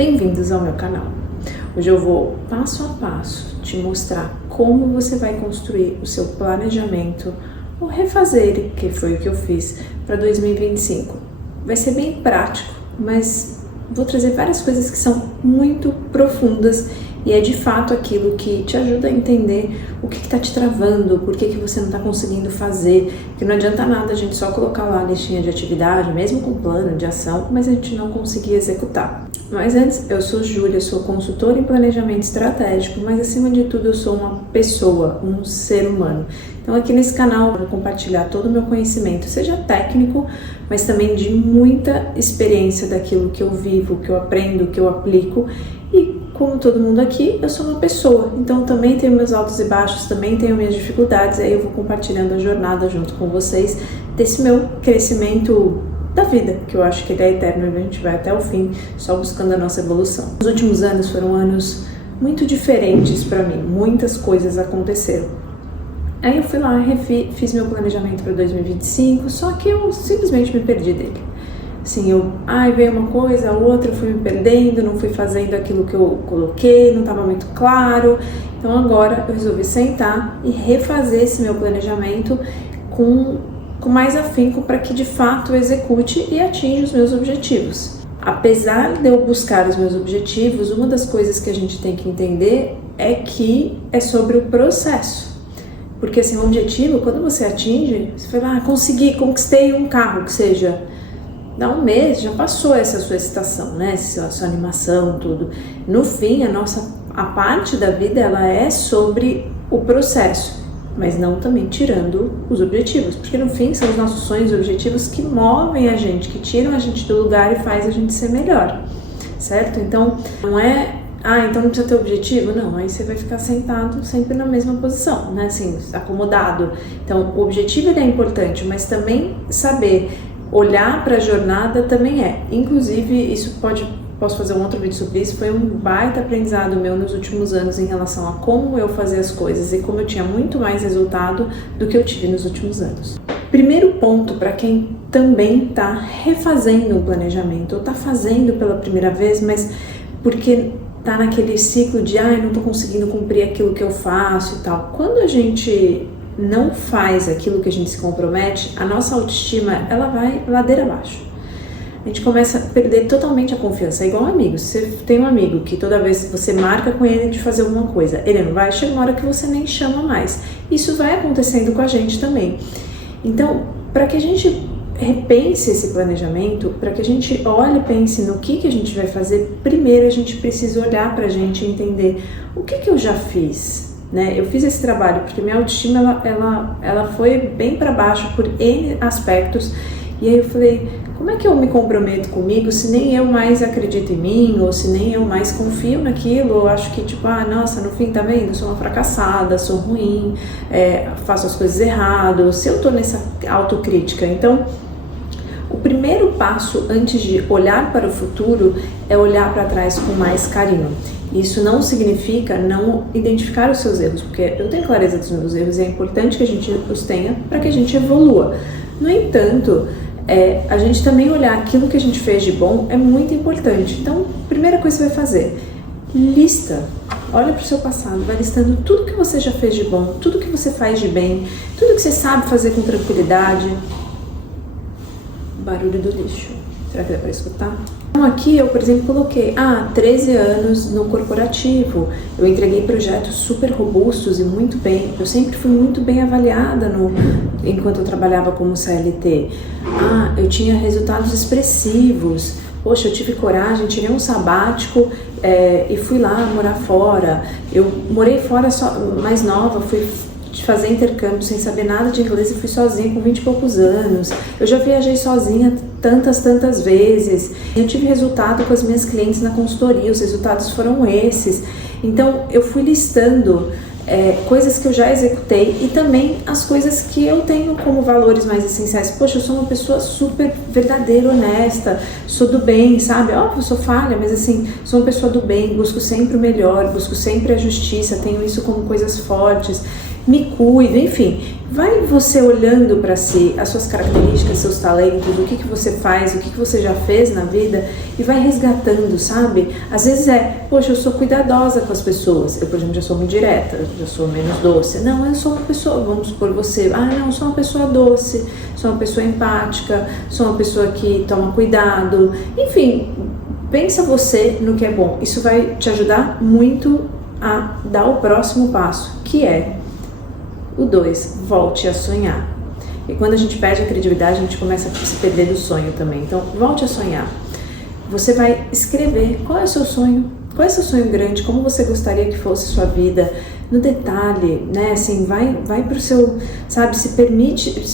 Bem-vindos ao meu canal. Hoje eu vou passo a passo te mostrar como você vai construir o seu planejamento ou refazer, que foi o que eu fiz para 2025. Vai ser bem prático, mas vou trazer várias coisas que são muito profundas e é de fato aquilo que te ajuda a entender o que está te travando, por que você não está conseguindo fazer, que não adianta nada a gente só colocar lá a listinha de atividade, mesmo com plano de ação, mas a gente não conseguir executar. Mas antes, eu sou Júlia, sou consultora em planejamento estratégico, mas acima de tudo eu sou uma pessoa, um ser humano. Então aqui nesse canal eu vou compartilhar todo o meu conhecimento, seja técnico, mas também de muita experiência daquilo que eu vivo, que eu aprendo, que eu aplico. E como todo mundo aqui, eu sou uma pessoa, então também tenho meus altos e baixos, também tenho minhas dificuldades, aí eu vou compartilhando a jornada junto com vocês desse meu crescimento da vida, que eu acho que ele é eterno e a gente vai até o fim só buscando a nossa evolução. Os últimos anos foram anos muito diferentes para mim, muitas coisas aconteceram. Aí eu fui lá, fiz meu planejamento para 2025, só que eu simplesmente me perdi dele. Assim, veio uma coisa, outra, eu fui me perdendo, não fui fazendo aquilo que eu coloquei, não estava muito claro. Então agora eu resolvi sentar e refazer esse meu planejamento com mais afinco para que de fato eu execute e atinja os meus objetivos. Apesar de eu buscar os meus objetivos, uma das coisas que a gente tem que entender é que é sobre o processo. Porque assim, o objetivo, quando você atinge, você fala, consegui, conquistei um carro, que seja, dá um mês, já passou essa sua excitação, né? Essa sua animação, tudo. No fim, a parte da vida, ela é sobre o processo, mas não também tirando os objetivos, porque no fim são os nossos sonhos e objetivos que movem a gente, que tiram a gente do lugar e faz a gente ser melhor, certo? Então, não é, então não precisa ter objetivo? Não, aí você vai ficar sentado sempre na mesma posição, né? Assim, acomodado. Então, o objetivo ele é importante, mas também saber olhar para a jornada também é. Inclusive, posso fazer um outro vídeo sobre isso, foi um baita aprendizado meu nos últimos anos em relação a como eu fazia as coisas e como eu tinha muito mais resultado do que eu tive nos últimos anos. Primeiro ponto para quem também está refazendo um planejamento ou está fazendo pela primeira vez, mas porque está naquele ciclo de não estou conseguindo cumprir aquilo que eu faço e tal. Quando a gente não faz aquilo que a gente se compromete, a nossa autoestima ela vai ladeira abaixo. A gente começa a perder totalmente a confiança. É igual um amigo. Você tem um amigo que toda vez que você marca com ele de fazer alguma coisa, ele não vai, chega uma hora que você nem chama mais. Isso vai acontecendo com a gente também. Então, para que a gente repense esse planejamento, para que a gente olhe e pense no que a gente vai fazer, primeiro a gente precisa olhar para a gente e entender o que eu já fiz. Né? Eu fiz esse trabalho porque minha autoestima ela foi bem para baixo por N aspectos, e aí eu falei, como é que eu me comprometo comigo se nem eu mais acredito em mim, ou se nem eu mais confio naquilo, ou acho que nossa, no fim, tá vendo, eu sou uma fracassada, sou ruim, faço as coisas errado, se eu tô nessa autocrítica. Então, o primeiro passo antes de olhar para o futuro é olhar para trás com mais carinho. Isso não significa não identificar os seus erros, porque eu tenho clareza dos meus erros e é importante que a gente os tenha para que a gente evolua. No entanto, a gente também olhar aquilo que a gente fez de bom é muito importante. Então, a primeira coisa que você vai fazer, lista. Olha para o seu passado, vai listando tudo que você já fez de bom, tudo que você faz de bem, tudo que você sabe fazer com tranquilidade. Barulho do lixo. Será que dá para escutar? Então aqui eu, por exemplo, coloquei 13 anos no corporativo, eu entreguei projetos super robustos e muito bem, eu sempre fui muito bem avaliada enquanto eu trabalhava como CLT. Eu tinha resultados expressivos, poxa, eu tive coragem, tirei um sabático e fui lá morar fora. Eu morei fora mais nova, fui fazer intercâmbio sem saber nada de inglês e fui sozinha com 20 e poucos anos. Eu já viajei sozinha tantas vezes. Eu tive resultado com as minhas clientes na consultoria, os resultados foram esses. Então eu fui listando coisas que eu já executei e também as coisas que eu tenho como valores mais essenciais. Poxa, eu sou uma pessoa super verdadeira, honesta, sou do bem, sabe? Óbvio, eu sou falha, mas assim, sou uma pessoa do bem, busco sempre o melhor, busco sempre a justiça, tenho isso como coisas fortes. me cuido, enfim. Vai você olhando para si, as suas características, seus talentos, o que você faz, o que você já fez na vida e vai resgatando, sabe? Às vezes poxa, eu sou cuidadosa com as pessoas. Eu, por exemplo, já sou muito direta, já sou menos doce. Não, eu sou uma pessoa, vamos supor você, não, eu sou uma pessoa doce, sou uma pessoa empática, sou uma pessoa que toma cuidado. Enfim, pensa você no que é bom. Isso vai te ajudar muito a dar o próximo passo, que é o 2, volte a sonhar. E quando a gente perde a credibilidade, a gente começa a se perder do sonho também. Então, volte a sonhar. Você vai escrever qual é o seu sonho, qual é o seu sonho grande, como você gostaria que fosse sua vida, no detalhe, né? Assim, vai pro seu, sabe, se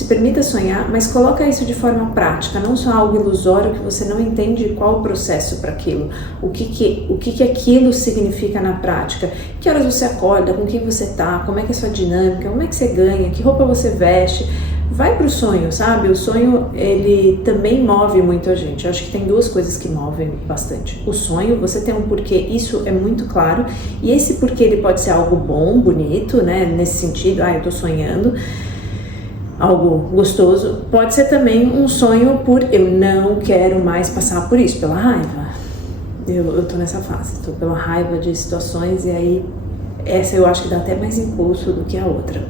permita sonhar, mas coloca isso de forma prática, não só algo ilusório que você não entende qual o processo para aquilo, o que aquilo significa na prática, que horas você acorda, com quem você tá, como é que é a sua dinâmica, como é que você ganha, que roupa você veste. Vai pro sonho, sabe? O sonho, ele também move muito a gente. Eu acho que tem 2 coisas que movem bastante. O sonho, você tem um porquê, isso é muito claro. E esse porquê, ele pode ser algo bom, bonito, né? Nesse sentido, eu tô sonhando. Algo gostoso. Pode ser também um sonho por eu não quero mais passar por isso, pela raiva. Eu tô nessa fase, tô pela raiva de situações e aí essa eu acho que dá até mais impulso do que a outra.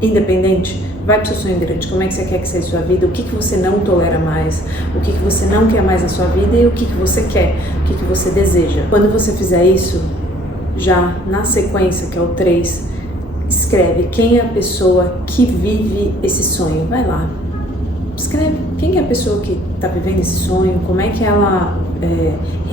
Independente, vai pro seu sonho grande, como é que você quer que seja a sua vida, o que você não tolera mais, o que você não quer mais na sua vida e o que você quer, o que você deseja. Quando você fizer isso, já na sequência, que é o 3, escreve quem é a pessoa que vive esse sonho. Vai lá, escreve quem é a pessoa que está vivendo esse sonho, como é que ela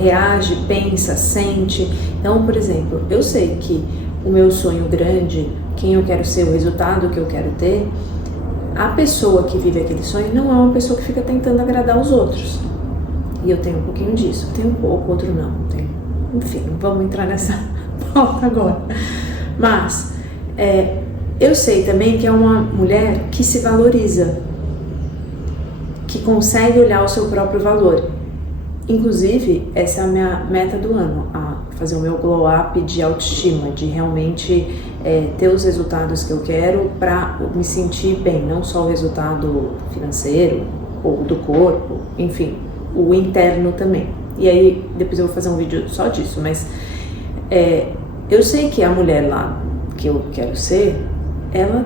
reage, pensa, sente. Então, por exemplo, eu sei que o meu sonho grande, quem eu quero ser, o resultado que eu quero ter, a pessoa que vive aquele sonho não é uma pessoa que fica tentando agradar os outros. E eu tenho um pouquinho disso, eu tenho um pouco, outro não. Enfim, não vamos entrar nessa pauta agora. Mas eu sei também que é uma mulher que se valoriza, que consegue olhar o seu próprio valor. Inclusive, essa é a minha meta do ano, fazer o meu glow up de autoestima, de realmente ter os resultados que eu quero para me sentir bem, não só o resultado financeiro ou do corpo, enfim, o interno também. E aí, depois eu vou fazer um vídeo só disso, mas eu sei que a mulher lá que eu quero ser, ela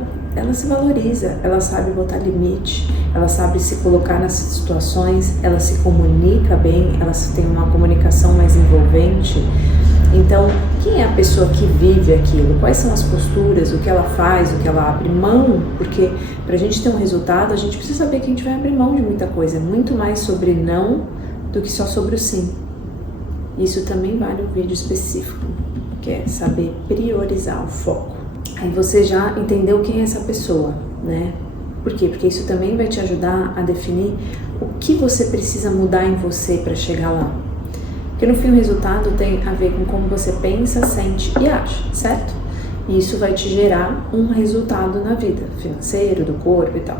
se valoriza, ela sabe botar limite, ela sabe se colocar nas situações, ela se comunica bem, ela tem uma comunicação mais envolvente. Então, quem é a pessoa que vive aquilo? Quais são as posturas, o que ela faz, o que ela abre mão? Porque para a gente ter um resultado, a gente precisa saber que a gente vai abrir mão de muita coisa. É muito mais sobre não do que só sobre o sim. Isso também vale um vídeo específico, que é saber priorizar o foco. Aí você já entendeu quem é essa pessoa, né? Por quê? Porque isso também vai te ajudar a definir o que você precisa mudar em você para chegar lá. Porque no fim o resultado tem a ver com como você pensa, sente e age, certo? E isso vai te gerar um resultado na vida, financeiro, do corpo e tal.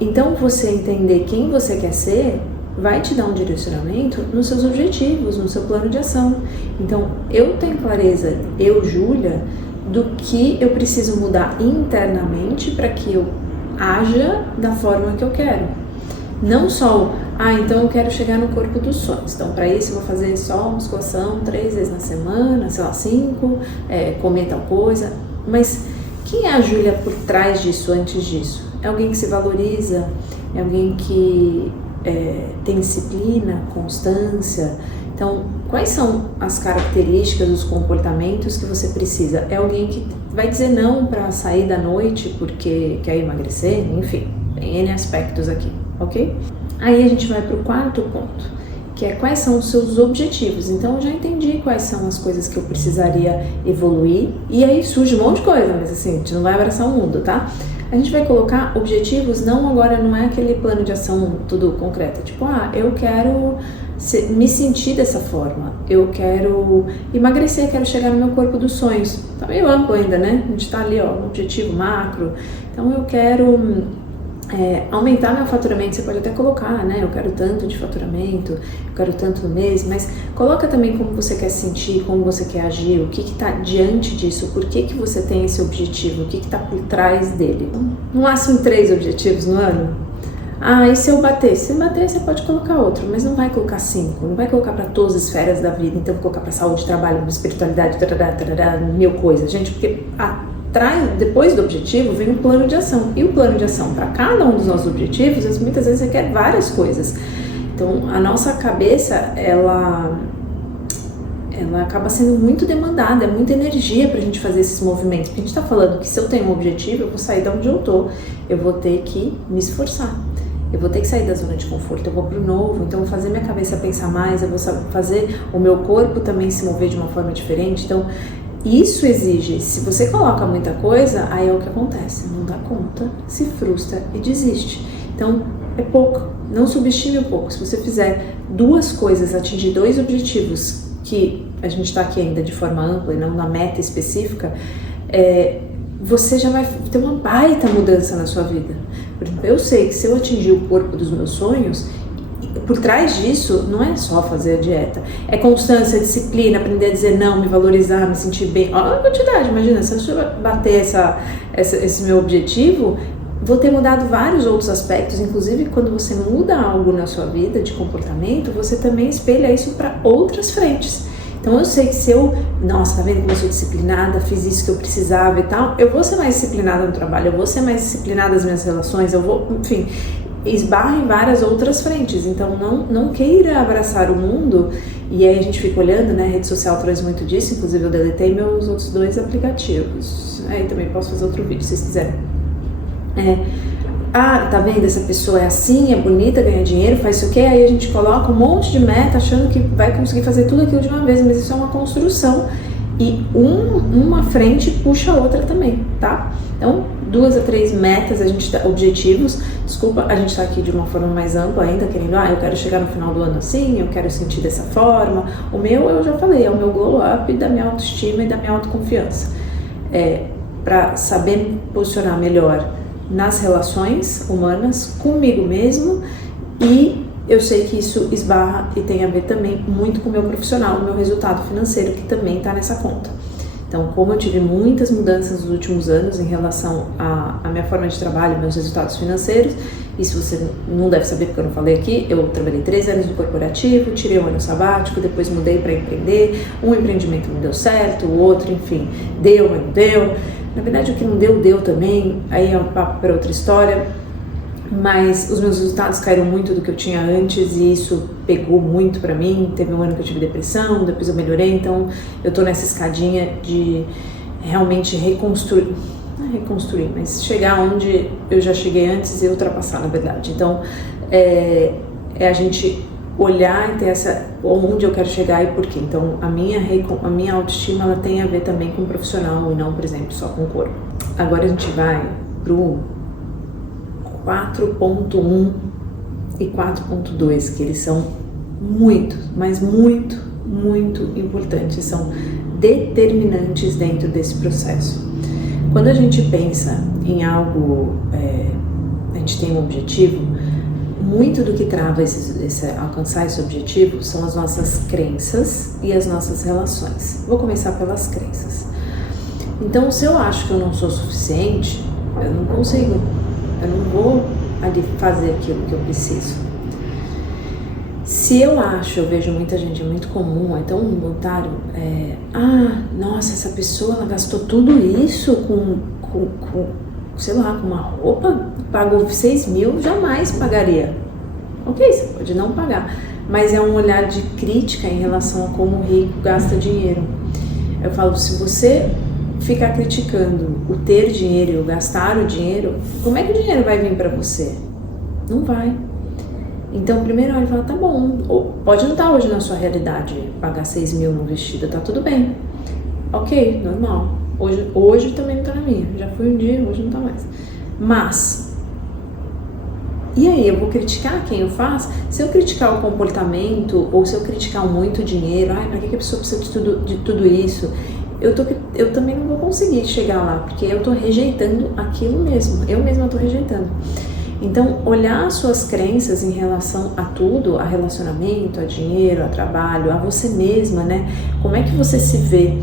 Então você entender quem você quer ser vai te dar um direcionamento nos seus objetivos, no seu plano de ação. Então eu tenho clareza, eu, Júlia, do que eu preciso mudar internamente para que eu haja da forma que eu quero. Não só, então eu quero chegar no corpo dos sonhos. Então, para isso eu vou fazer só musculação 3 vezes na semana, sei lá, 5, comer tal coisa. Mas quem é a Júlia por trás disso, antes disso? É alguém que se valoriza, é alguém que tem disciplina, constância. Então, quais são as características, os comportamentos que você precisa? É alguém que vai dizer não para sair da noite porque quer emagrecer? Enfim, tem N aspectos aqui, ok? Aí a gente vai para o 4º ponto, que é quais são os seus objetivos. Então, eu já entendi quais são as coisas que eu precisaria evoluir. E aí surge um monte de coisa, mas assim, a gente não vai abraçar o mundo, tá? A gente vai colocar objetivos, não é aquele plano de ação tudo concreto. Tipo, eu quero me sentir dessa forma, eu quero emagrecer, quero chegar no meu corpo dos sonhos. Tá meio amplo ainda, né? A gente tá ali, um objetivo macro. Então eu quero aumentar meu faturamento, você pode até colocar, né? Eu quero tanto de faturamento, eu quero tanto no mês, mas coloca também como você quer se sentir, como você quer agir, o que está diante disso, por que você tem esse objetivo, o que está por trás dele. No máximo 3 objetivos no ano. E se eu bater? Se bater, você pode colocar outro, mas não vai colocar 5, não vai colocar para todas as esferas da vida, então colocar para saúde, trabalho, espiritualidade, mil coisas, gente, porque depois do objetivo vem um plano de ação, e o plano de ação para cada um dos nossos objetivos, muitas vezes requer várias coisas. Então a nossa cabeça, ela acaba sendo muito demandada, é muita energia pra gente fazer esses movimentos, porque a gente tá falando que se eu tenho um objetivo, eu vou sair de onde eu tô, eu vou ter que me esforçar, eu vou ter que sair da zona de conforto, eu vou pro novo, então eu vou fazer minha cabeça pensar mais, eu vou fazer o meu corpo também se mover de uma forma diferente. Então isso exige, se você coloca muita coisa, aí é o que acontece, não dá conta, se frustra e desiste. Então é pouco, não subestime o pouco. Se você fizer 2 coisas, atingir 2 objetivos, que a gente está aqui ainda de forma ampla e não na meta específica, você já vai ter uma baita mudança na sua vida. Por exemplo, eu sei que se eu atingir o corpo dos meus sonhos, por trás disso não é só fazer a dieta, é constância, disciplina, aprender a dizer não, me valorizar, me sentir bem. Olha a quantidade, imagina, se eu bater esse meu objetivo, vou ter mudado vários outros aspectos, inclusive quando você muda algo na sua vida de comportamento, você também espelha isso para outras frentes. Então eu sei que se tá vendo como eu sou disciplinada, fiz isso que eu precisava e tal, eu vou ser mais disciplinada no trabalho, eu vou ser mais disciplinada nas minhas relações, enfim, esbarra em várias outras frentes. Então não queira abraçar o mundo, e aí a gente fica olhando, né, a rede social traz muito disso, inclusive eu deletei meus outros 2 aplicativos, aí também posso fazer outro vídeo se vocês quiserem. Tá vendo, essa pessoa é assim, é bonita, ganha dinheiro, faz isso o quê? Aí a gente coloca um monte de meta achando que vai conseguir fazer tudo aquilo de uma vez, mas isso é uma construção e uma frente puxa a outra também, tá? Então 2 a 3 metas, objetivos, a gente tá aqui de uma forma mais ampla ainda, querendo, eu quero chegar no final do ano assim, eu quero sentir dessa forma. O meu, eu já falei, é o meu glow up da minha autoestima e da minha autoconfiança. Para saber me posicionar melhor nas relações humanas, comigo mesmo, e eu sei que isso esbarra e tem a ver também muito com o meu profissional, o meu resultado financeiro, que também está nessa conta. Então, como eu tive muitas mudanças nos últimos anos em relação à minha forma de trabalho, meus resultados financeiros, e se você não deve saber porque eu não falei aqui, eu trabalhei 3 anos no corporativo, tirei um ano sabático, depois mudei para empreender, um empreendimento não deu certo, o outro, enfim, deu, mas não deu. Na verdade, o que não deu também, aí é um papo para outra história, mas os meus resultados caíram muito do que eu tinha antes e isso pegou muito pra mim. Teve um ano que eu tive depressão, depois eu melhorei, então eu tô nessa escadinha de realmente reconstruir, não é reconstruir, mas chegar onde eu já cheguei antes e ultrapassar, na verdade. Então, é a gente olhar e ter onde eu quero chegar e por quê. Então a minha autoestima, ela tem a ver também com o profissional e não, por exemplo, só com o corpo. Agora a gente vai pro 4.1 e 4.2, que eles são muito, mas muito, muito importantes, são determinantes dentro desse processo. Quando a gente pensa em algo, a gente tem um objetivo, muito do que trava alcançar esse objetivo são as nossas crenças e as nossas relações. Vou começar pelas crenças. Então, se eu acho que eu não sou suficiente, eu não consigo, eu não vou ali fazer aquilo que eu preciso. Se eu vejo muita gente, é muito comum, é tão voluntário, nossa, essa pessoa, ela gastou tudo isso com sei lá, com uma roupa, pagou 6 mil, jamais pagaria. Ok, você pode não pagar, mas é um olhar de crítica em relação a como o rico gasta dinheiro. Eu falo, se você ficar criticando o ter dinheiro e o gastar o dinheiro, como é que o dinheiro vai vir pra você? Não vai. Então, primeiro olha e fala, tá bom, pode não estar hoje na sua realidade, pagar 6 mil no vestido, tá tudo bem. Ok, normal. Hoje também não tá na minha, já foi um dia, hoje não tá mais. Mas, e aí, eu vou criticar quem eu faço? Se eu criticar o comportamento, ou se eu criticar muito dinheiro, pra que a pessoa precisa de tudo isso? Eu também não vou conseguir chegar lá, porque eu tô rejeitando aquilo mesmo, eu mesma tô rejeitando. Então, olhar as suas crenças em relação a tudo, a relacionamento, a dinheiro, a trabalho, a você mesma, né? Como é que você se vê?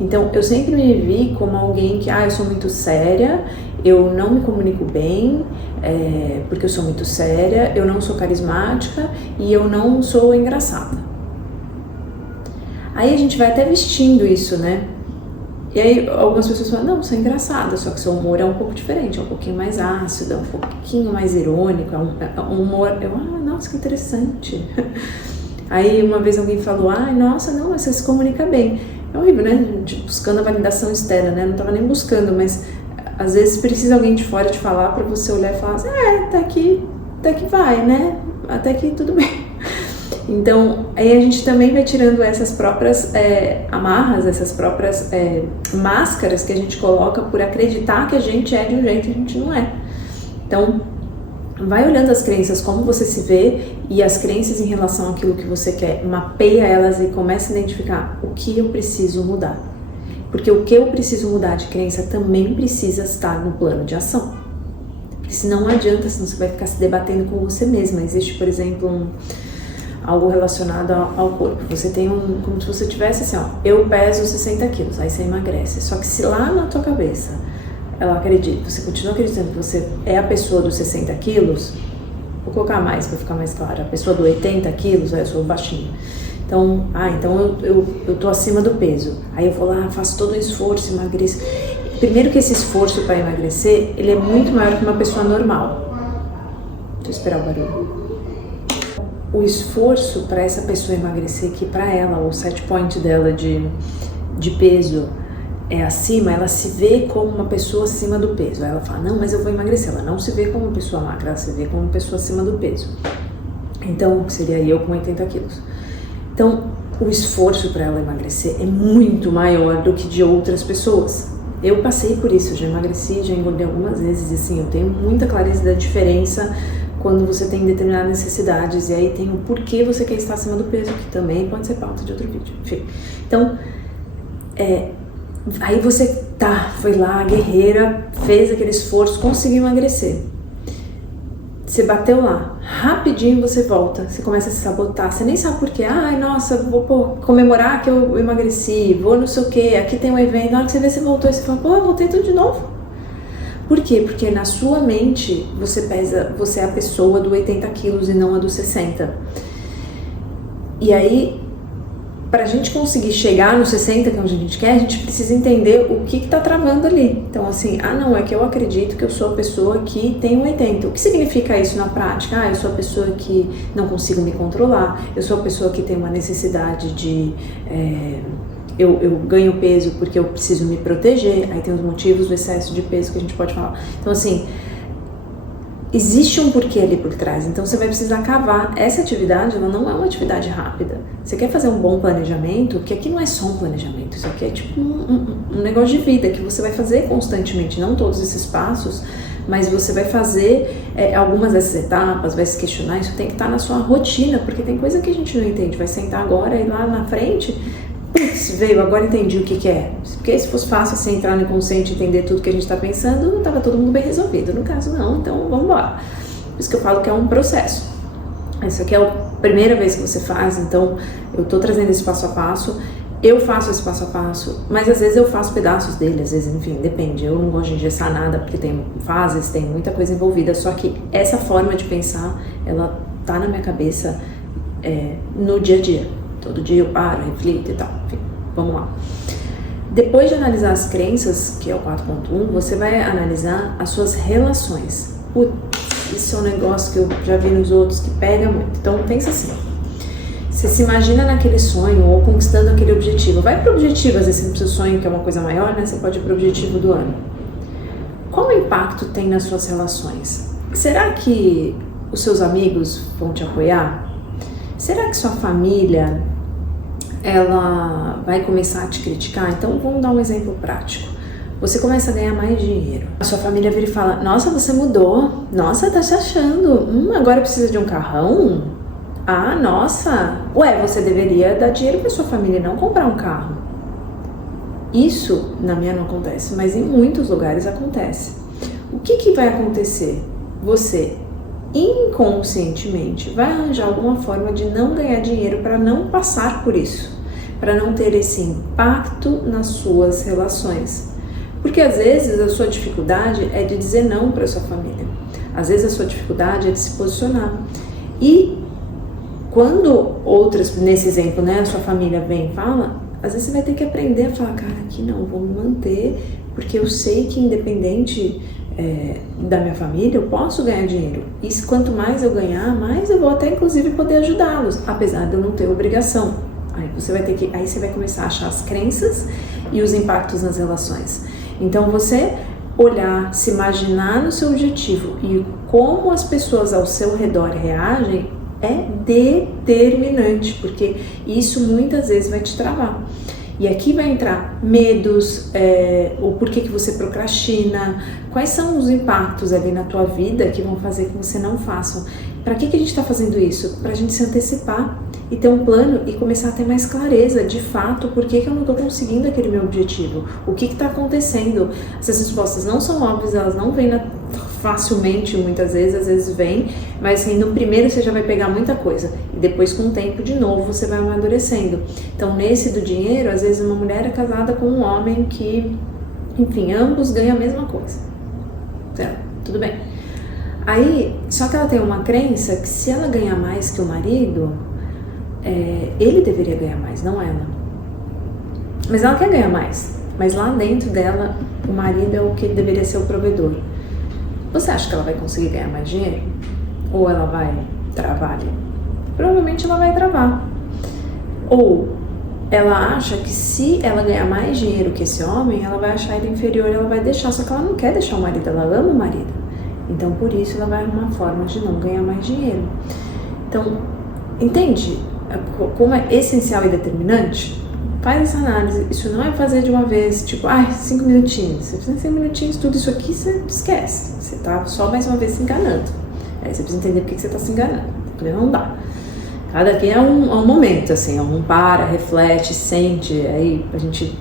Então, eu sempre me vi como alguém que, eu sou muito séria, eu não me comunico bem, porque eu sou muito séria, eu não sou carismática e eu não sou engraçada. Aí a gente vai até vestindo isso, né? E aí algumas pessoas falam, não, você é engraçada, só que seu humor é um pouco diferente, é um pouquinho mais ácido, é um pouquinho mais irônico, é um humor... nossa, que interessante. Aí uma vez alguém falou, nossa, não, você se comunica bem. É horrível, né? A gente buscando a validação externa, né? Não tava nem buscando, mas às vezes precisa alguém de fora te falar pra você olhar e falar assim, até que vai, né? Até que tudo bem. Então, aí a gente também vai tirando essas próprias amarras, essas próprias máscaras que a gente coloca por acreditar que a gente é de um jeito que a gente não é. Então, vai olhando as crenças, como você se vê e as crenças em relação àquilo que você quer, mapeia elas e começa a identificar o que eu preciso mudar. Porque o que eu preciso mudar de crença também precisa estar no plano de ação. Porque senão não adianta, senão você vai ficar se debatendo com você mesma. Existe, por exemplo, algo relacionado ao corpo. Você tem como se você tivesse assim, eu peso 60 quilos, aí você emagrece. Só que se lá na tua cabeça você continua acreditando que você é a pessoa dos 60 quilos, vou colocar mais para ficar mais claro, a pessoa do 80 quilos, eu sou baixinha. Então, então eu tô acima do peso. Aí eu vou lá, faço todo o esforço, emagreço. Primeiro que esse esforço para emagrecer, ele é muito maior que uma pessoa normal. Deixa eu esperar o barulho. O esforço para essa pessoa emagrecer, que para ela, o set point dela de peso é acima, ela se vê como uma pessoa acima do peso. Aí ela fala, não, mas eu vou emagrecer. Ela não se vê como uma pessoa magra, ela se vê como uma pessoa acima do peso. Então, seria eu com 80 quilos. Então, o esforço para ela emagrecer é muito maior do que de outras pessoas. Eu passei por isso, já emagreci, já engordei algumas vezes, e assim, eu tenho muita clareza da diferença quando você tem determinadas necessidades, e aí tem o porquê você quer estar acima do peso, que também pode ser pauta de outro vídeo. Enfim, então, aí você foi lá, guerreira, fez aquele esforço, conseguiu emagrecer. Você bateu lá, rapidinho você volta, você começa a se sabotar, você nem sabe por quê. Nossa, vou comemorar que eu emagreci, vou não sei o quê, aqui tem um evento. Na hora que você vê, você voltou e você fala, eu voltei tudo de novo. Por quê? Porque na sua mente você é a pessoa do 80 quilos e não a do 60. E aí, para a gente conseguir chegar no 60, que é onde a gente quer, a gente precisa entender o que está travando ali. Então, assim, não, é que eu acredito que eu sou a pessoa que tem um 80. O que significa isso na prática? Eu sou a pessoa que não consigo me controlar, eu sou a pessoa que tem uma necessidade de... Eu ganho peso porque eu preciso me proteger, aí tem os motivos do excesso de peso que a gente pode falar. Então, assim, existe um porquê ali por trás, então você vai precisar cavar. Essa atividade, ela não é uma atividade rápida. Você quer fazer um bom planejamento, porque aqui não é só um planejamento, isso aqui é tipo um negócio de vida que você vai fazer constantemente, não todos esses passos, mas você vai fazer algumas dessas etapas, vai se questionar, isso tem que estar na sua rotina, porque tem coisa que a gente não entende, vai sentar agora e lá na frente... veio, agora entendi o que é. Porque se fosse fácil assim, entrar no inconsciente e entender tudo que a gente está pensando, não estava todo mundo bem resolvido. No caso, não, então vamos embora. Por isso que eu falo que é um processo. Isso aqui é a primeira vez que você faz, então eu estou trazendo esse passo a passo. Eu faço esse passo a passo, mas às vezes eu faço pedaços dele, às vezes, enfim, depende. Eu não gosto de engessar nada, porque tem fases, tem muita coisa envolvida. Só que essa forma de pensar, ela tá na minha cabeça no dia a dia. Todo dia eu paro, reflito e tal. Enfim, vamos lá. Depois de analisar as crenças, que é o 4.1, você vai analisar as suas relações. Isso é um negócio que eu já vi nos outros que pega muito. Então, pensa assim. Você se imagina naquele sonho ou conquistando aquele objetivo. Vai para o objetivo, às vezes você não precisa sonho, que é uma coisa maior, né? Você pode ir para o objetivo do ano. Qual impacto tem nas suas relações? Será que os seus amigos vão te apoiar? Será que sua família... ela vai começar a te criticar? Então vamos dar um exemplo prático. Você começa a ganhar mais dinheiro. A sua família vira e fala, nossa, você mudou. Nossa, tá se achando. Agora precisa de um carrão? Nossa. Você deveria dar dinheiro pra sua família e não comprar um carro. Isso, na minha não acontece, mas em muitos lugares acontece. O que vai acontecer? você inconscientemente vai arranjar alguma forma de não ganhar dinheiro para não passar por isso, para não ter esse impacto nas suas relações. Porque às vezes a sua dificuldade é de dizer não para sua família, às vezes a sua dificuldade é de se posicionar. E quando outras, nesse exemplo, né, a sua família vem e fala, às vezes você vai ter que aprender a falar, cara, aqui não, vou me manter, porque eu sei que independente da minha família, eu posso ganhar dinheiro. E quanto mais eu ganhar, mais eu vou até inclusive poder ajudá-los, apesar de eu não ter obrigação. Aí você vai começar a achar as crenças e os impactos nas relações. Então você olhar, se imaginar no seu objetivo e como as pessoas ao seu redor reagem é determinante, porque isso muitas vezes vai te travar. E aqui vai entrar medos, o porquê que você procrastina, quais são os impactos ali na tua vida que vão fazer com que você não faça. Para que a gente está fazendo isso? Para a gente se antecipar e ter um plano e começar a ter mais clareza, de fato, por que eu não estou conseguindo aquele meu objetivo, o que está acontecendo. Essas respostas não são óbvias, elas não vêm facilmente muitas vezes, às vezes vem, mas assim, no primeiro você já vai pegar muita coisa e depois com o tempo de novo você vai amadurecendo. Então nesse do dinheiro, às vezes uma mulher é casada com um homem que, enfim, ambos ganham a mesma coisa, certo? Tudo bem. Aí, só que ela tem uma crença que se ela ganhar mais que o marido, ele deveria ganhar mais, não ela. Mas ela quer ganhar mais, mas lá dentro dela o marido é o que deveria ser o provedor. Você acha que ela vai conseguir ganhar mais dinheiro? Ou ela vai travar ali? Provavelmente ela vai travar. Ou ela acha que se ela ganhar mais dinheiro que esse homem, ela vai achar ele inferior e ela vai deixar. Só que ela não quer deixar o marido, ela ama o marido. Então por isso ela vai arrumar formas de não ganhar mais dinheiro. Então, entende como é essencial e determinante? Faz essa análise. Isso não é fazer de uma vez, tipo, 5 minutinhos. Você precisa de 5 minutinhos, tudo isso aqui você esquece. Você tá só mais uma vez se enganando. Aí você precisa entender por que você tá se enganando. Porque não dá. Cada dia é um momento, assim, reflete, sente, aí a gente,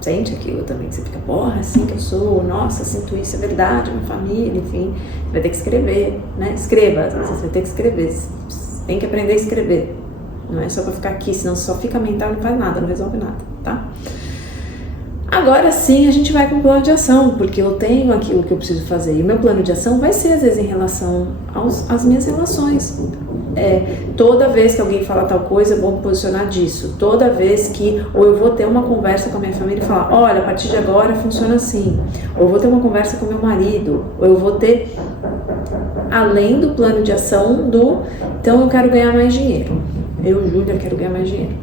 sente aquilo também, que você fica, porra, assim que eu sou, nossa, sinto isso, é verdade, minha família, enfim, você vai ter que escrever, né? Escreva, você vai ter que escrever, você tem que aprender a escrever. Não é só pra ficar aqui, senão só fica mental e não faz nada, não resolve nada, tá? Agora sim a gente vai com o plano de ação, porque eu tenho aquilo que eu preciso fazer. E o meu plano de ação vai ser, às vezes, em relação às minhas relações. Toda vez que alguém fala tal coisa, eu vou me posicionar disso. Toda vez que, ou eu vou ter uma conversa com a minha família e falar, olha, a partir de agora funciona assim. Ou eu vou ter uma conversa com meu marido. Ou eu vou ter, além do plano de ação, então eu quero ganhar mais dinheiro. Eu, Júlia, quero ganhar mais dinheiro.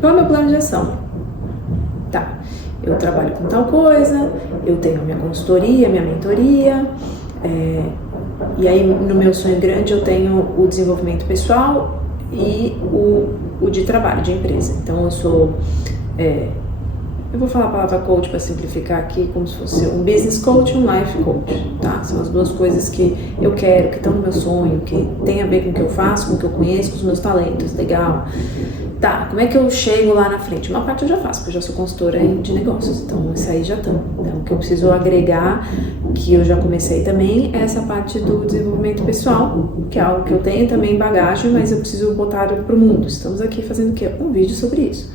Qual é o meu plano de ação? Tá, eu trabalho com tal coisa, eu tenho a minha consultoria, minha mentoria, e aí no meu sonho grande eu tenho o desenvolvimento pessoal e o de trabalho, de empresa. Então eu sou, eu vou falar a palavra coach para simplificar aqui, como se fosse um business coach e um life coach, tá? São as duas coisas que eu quero, que estão no meu sonho, que tem a ver com o que eu faço, com o que eu conheço, com os meus talentos, legal. Tá, como é que eu chego lá na frente? Uma parte eu já faço, porque eu já sou consultora de negócios, então isso aí já tá. Então o que eu preciso agregar, que eu já comecei também, é essa parte do desenvolvimento pessoal, que é algo que eu tenho também em bagagem, mas eu preciso botar pro mundo. Estamos aqui fazendo o quê? Um vídeo sobre isso.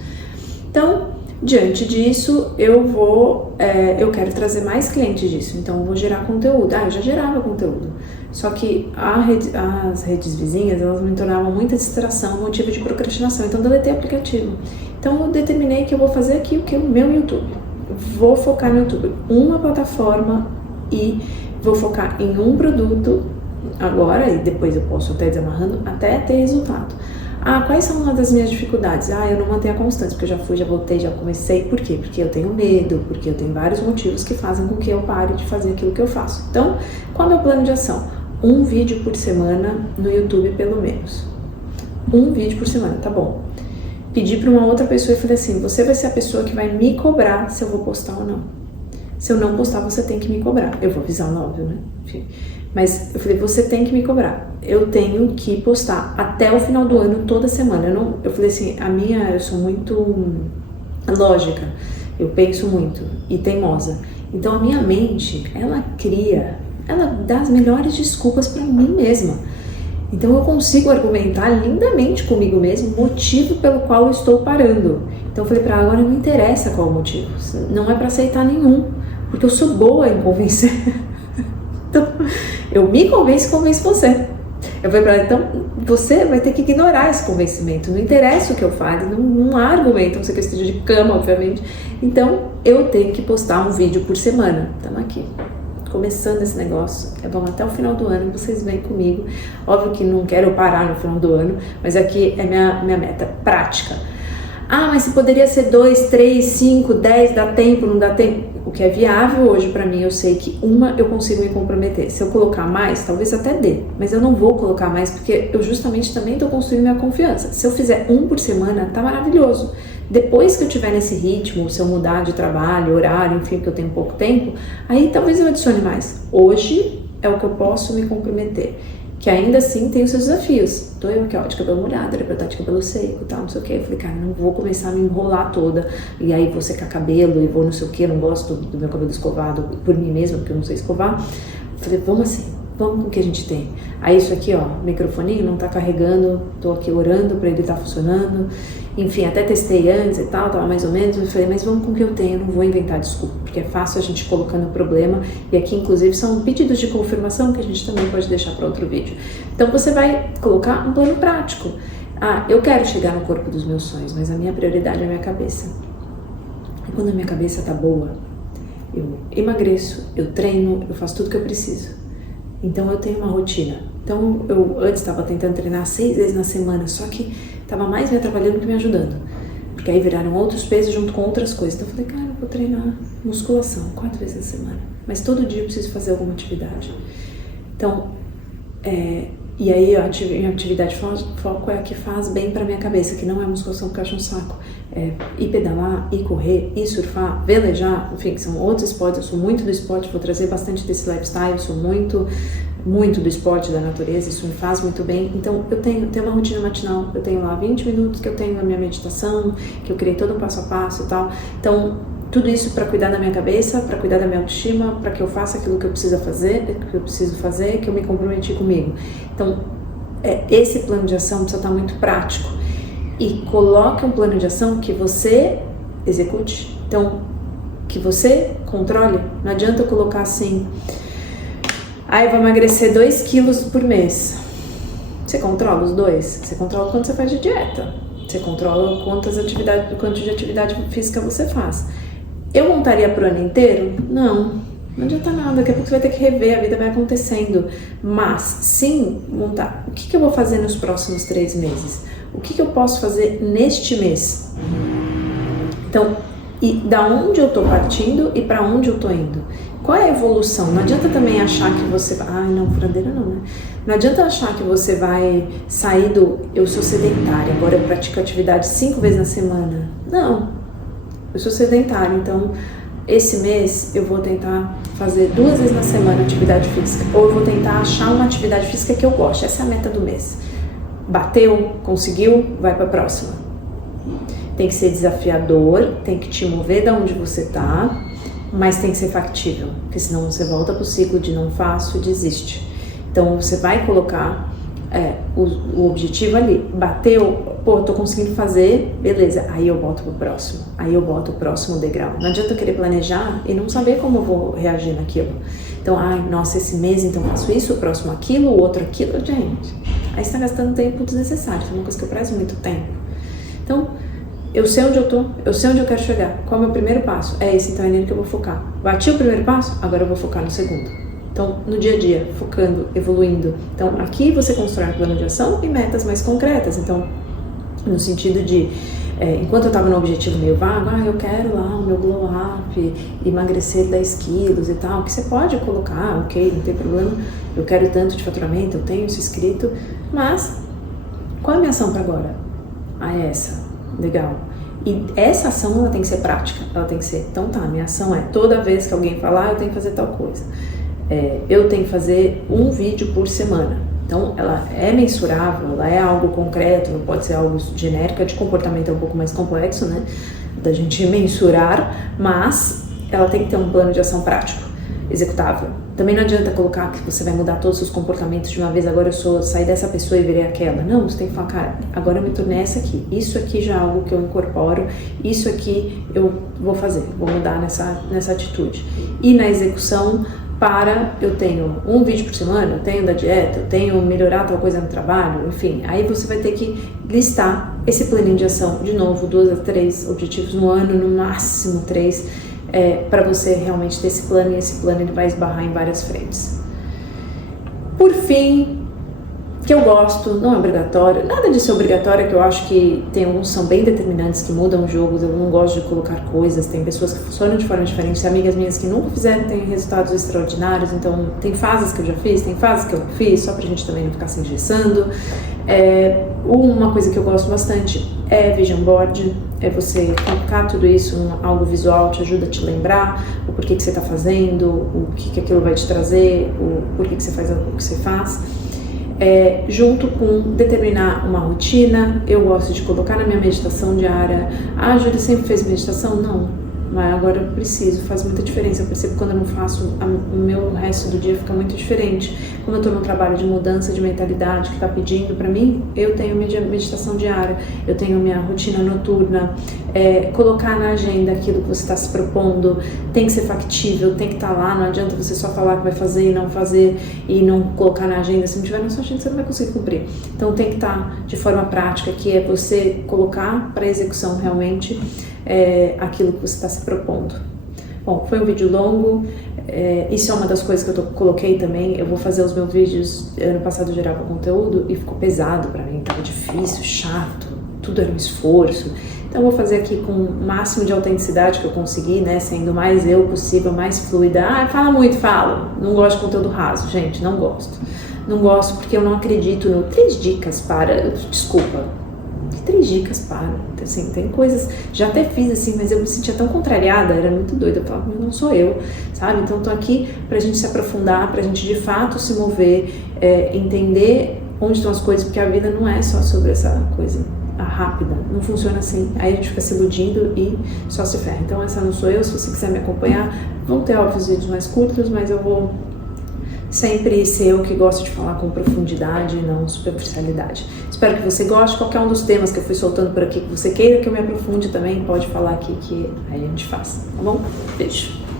Então, diante disso, eu quero trazer mais clientes disso, então eu vou gerar conteúdo. Eu já gerava conteúdo, só que as redes vizinhas, elas me tornavam muita distração, motivo de procrastinação, então eu deletei o aplicativo. Então eu determinei que eu vou fazer aqui o meu YouTube. Vou focar no YouTube, uma plataforma, e vou focar em um produto agora, e depois eu posso até desamarrando, até ter resultado. Quais são uma das minhas dificuldades? Eu não mantenho a constância, porque eu já fui, já voltei, já comecei. Por quê? Porque eu tenho medo, porque eu tenho vários motivos que fazem com que eu pare de fazer aquilo que eu faço. Então, qual é o meu plano de ação? Um vídeo por semana no YouTube, pelo menos. Um vídeo por semana, tá bom. Pedi para uma outra pessoa e falei assim, você vai ser a pessoa que vai me cobrar se eu vou postar ou não. Se eu não postar, você tem que me cobrar. Eu vou avisar, óbvio, né? Enfim. Mas eu falei, você tem que me cobrar. Eu tenho que postar até o final do ano, toda semana. Eu falei assim, eu sou muito lógica, eu penso muito e teimosa. Então a minha mente, ela cria ela dá as melhores desculpas para mim mesma. Então eu consigo argumentar lindamente comigo mesmo o motivo pelo qual eu estou parando. Então eu falei para ela, agora não interessa qual o motivo, não é para aceitar nenhum, porque eu sou boa em convencer. Então eu me convenço e convenço você. Eu falei para ela, então você vai ter que ignorar esse convencimento, não interessa o que eu fale, não há argumento, não sei que eu esteja de cama, obviamente. Então eu tenho que postar um vídeo por semana. Estamos aqui, começando esse negócio, vamos até o final do ano, vocês vêm comigo. Óbvio que não quero parar no final do ano, mas aqui é minha meta prática. Ah, mas se poderia ser 2, 3, 5, 10, dá tempo, não dá tempo? O que é viável hoje pra mim, eu sei que uma eu consigo me comprometer. Se eu colocar mais, talvez até dê, mas eu não vou colocar mais porque eu justamente também tô construindo minha confiança. Se eu fizer um por semana, tá maravilhoso. Depois que eu tiver nesse ritmo, se eu mudar de trabalho, horário, enfim, porque eu tenho pouco tempo, aí talvez eu adicione mais. Hoje é o que eu posso me comprometer, que ainda assim tem os seus desafios. Tô eu aqui, ó, de cabelo molhado, era pra estar de cabelo seco e tal, não sei o que. Eu falei, cara, não vou começar a me enrolar toda, e aí vou secar cabelo, e vou não sei o que, não gosto do meu cabelo escovado por mim mesma, porque eu não sei escovar. Eu falei, vamos assim, vamos com o que a gente tem. Aí isso aqui, ó, microfoninho não tá carregando, tô aqui orando pra ele estar funcionando. Enfim, até testei antes e tal, tava mais ou menos, eu falei, mas vamos com o que eu tenho, não vou inventar desculpa, porque é fácil a gente colocando problema, e aqui inclusive são pedidos de confirmação que a gente também pode deixar para outro vídeo. Então você vai colocar um plano prático. Ah, eu quero chegar no corpo dos meus sonhos, mas a minha prioridade é a minha cabeça. E quando a minha cabeça tá boa, eu emagreço, eu treino, eu faço tudo que eu preciso. Então eu tenho uma rotina. Então eu antes estava tentando treinar 6 vezes na semana, só que estava mais me atrapalhando que me ajudando. Porque aí viraram outros pesos junto com outras coisas. Então eu falei, cara, eu vou treinar musculação 4 vezes na semana. Mas todo dia eu preciso fazer alguma atividade. Então, e aí a minha atividade foco é a que faz bem pra minha cabeça, que não é musculação porque eu acho um saco. É ir pedalar, ir correr, ir surfar, velejar, enfim, que são outros esportes. Eu sou muito do esporte, vou trazer bastante desse lifestyle, eu sou muito do esporte, da natureza, isso me faz muito bem. Então eu tenho uma rotina matinal, eu tenho lá 20 minutos que eu tenho a minha meditação, que eu criei todo um passo a passo e tal. Então tudo isso para cuidar da minha cabeça, para cuidar da minha autoestima, para que eu faça aquilo que eu preciso fazer, que eu me comprometi comigo. Então esse plano de ação precisa estar muito prático, e coloque um plano de ação que você execute, então que você controle. Não adianta eu colocar assim, eu vou emagrecer 2 quilos por mês. Você controla os 2? Você controla quanto você faz de dieta. Você controla quanto de atividade física você faz. Eu montaria pro ano inteiro? Não adianta nada. Daqui a pouco você vai ter que rever, a vida vai acontecendo. Mas, sim, montar. O que eu vou fazer nos próximos 3 meses? O que eu posso fazer neste mês? Então, e da onde eu tô partindo e para onde eu tô indo? Qual é a evolução? Não adianta também achar que você vai... não, furadeira não, né? Não adianta achar que você vai sair do... Eu sou sedentária, agora eu pratico atividade 5 vezes na semana. Não, eu sou sedentária, então esse mês eu vou tentar fazer 2 vezes na semana atividade física. Ou eu vou tentar achar uma atividade física que eu gosto. Essa é a meta do mês. Bateu, conseguiu, vai para a próxima. Tem que ser desafiador, tem que te mover da onde você tá, mas tem que ser factível, porque senão você volta pro ciclo de não faço e desiste. Então você vai colocar o objetivo ali, bateu, tô conseguindo fazer, beleza, aí eu boto pro próximo, aí eu boto o próximo degrau. Não adianta eu querer planejar e não saber como eu vou reagir naquilo. Então, nossa, esse mês então faço isso, o próximo aquilo, o outro aquilo, gente, aí você tá gastando tempo desnecessário, é uma coisa que eu prezo muito tempo. Então, eu sei onde eu tô, eu sei onde eu quero chegar. Qual é o meu primeiro passo? É esse, então é nele que eu vou focar. Bati o primeiro passo, agora eu vou focar no segundo. Então, no dia a dia, focando, evoluindo. Então, aqui você constrói um plano de ação e metas mais concretas. Então, no sentido de, enquanto eu estava no objetivo meio vago, eu quero lá o meu glow up, emagrecer 10 quilos e tal, que você pode colocar, ok, não tem problema. Eu quero tanto de faturamento, eu tenho isso escrito. Mas, qual é a minha ação para agora? É essa. Legal. E essa ação, ela tem que ser prática, ela tem que ser, então minha ação é, toda vez que alguém falar, eu tenho que fazer tal coisa. Eu tenho que fazer um vídeo por semana. Então, ela é mensurável, ela é algo concreto, não pode ser algo genérico, de comportamento é um pouco mais complexo, né, da gente mensurar, mas ela tem que ter um plano de ação prático. executável. Também não adianta colocar que você vai mudar todos os seus comportamentos de uma vez, agora eu sair dessa pessoa e virei aquela. Não, você tem que falar, cara, agora eu me tornei essa aqui. Isso aqui já é algo que eu incorporo, isso aqui eu vou fazer, vou mudar nessa atitude. E na execução, eu tenho um vídeo por semana, eu tenho da dieta, eu tenho melhorar tal coisa no trabalho, enfim. Aí você vai ter que listar esse planinho de ação, de novo, 2 a 3 objetivos no ano, no máximo 3, para você realmente ter esse plano, e esse plano ele vai esbarrar em várias frentes. Por fim, que eu gosto, não é obrigatório, nada disso é obrigatório, que eu acho que tem alguns que são bem determinantes, que mudam jogos, eu não gosto de colocar coisas, tem pessoas que funcionam de forma diferente, tem amigas minhas que nunca fizeram, têm resultados extraordinários, então tem fases que eu já fiz, tem fases que eu não fiz, só pra gente também não ficar se engessando. Uma coisa que eu gosto bastante é vision board, é você colocar tudo isso em algo visual, te ajuda a te lembrar o porquê que você está fazendo, o que aquilo vai te trazer, o porquê que você faz o que você faz. Junto com determinar uma rotina. Eu gosto de colocar na minha meditação diária. A Júlia sempre fez meditação? Não, mas agora eu preciso, faz muita diferença. Eu percebo que quando eu não faço, o meu resto do dia fica muito diferente. Como eu estou num trabalho de mudança de mentalidade que está pedindo para mim, eu tenho minha meditação diária, eu tenho minha rotina noturna. Colocar na agenda aquilo que você está se propondo, tem que ser factível, tem que estar lá, não adianta você só falar que vai fazer e não fazer e não colocar na agenda. Se não tiver na sua agenda, você não vai conseguir cumprir. Então tem que estar de forma prática, que é você colocar para execução realmente aquilo que você está se propondo. Bom, foi um vídeo longo, isso é uma das coisas que eu coloquei também. Eu vou fazer os meus vídeos, ano passado eu gerava conteúdo e ficou pesado para mim, estava difícil, chato, tudo era um esforço. Então eu vou fazer aqui com o máximo de autenticidade que eu conseguir, né, sendo mais eu possível, mais fluida. Fala muito, falo. Não gosto de conteúdo raso, gente, não gosto. Não gosto porque eu não acredito no 3 dicas para... Desculpa, 3 dicas para... Assim, tem coisas... Já até fiz assim, mas eu me sentia tão contrariada, era muito doida. Eu falava, não sou eu, sabe? Então eu tô aqui pra gente se aprofundar, pra gente de fato se mover, entender onde estão as coisas, porque a vida não é só sobre essa coisa rápida, não funciona assim. Aí a gente fica se iludindo e só se ferra. Então essa não sou eu. Se você quiser me acompanhar, vão ter óbvios vídeos mais curtos, mas eu vou sempre ser eu que gosto de falar com profundidade e não superficialidade. Espero que você goste. Qualquer um dos temas que eu fui soltando por aqui, que você queira que eu me aprofunde também, pode falar aqui que aí a gente faz, tá bom? Beijo!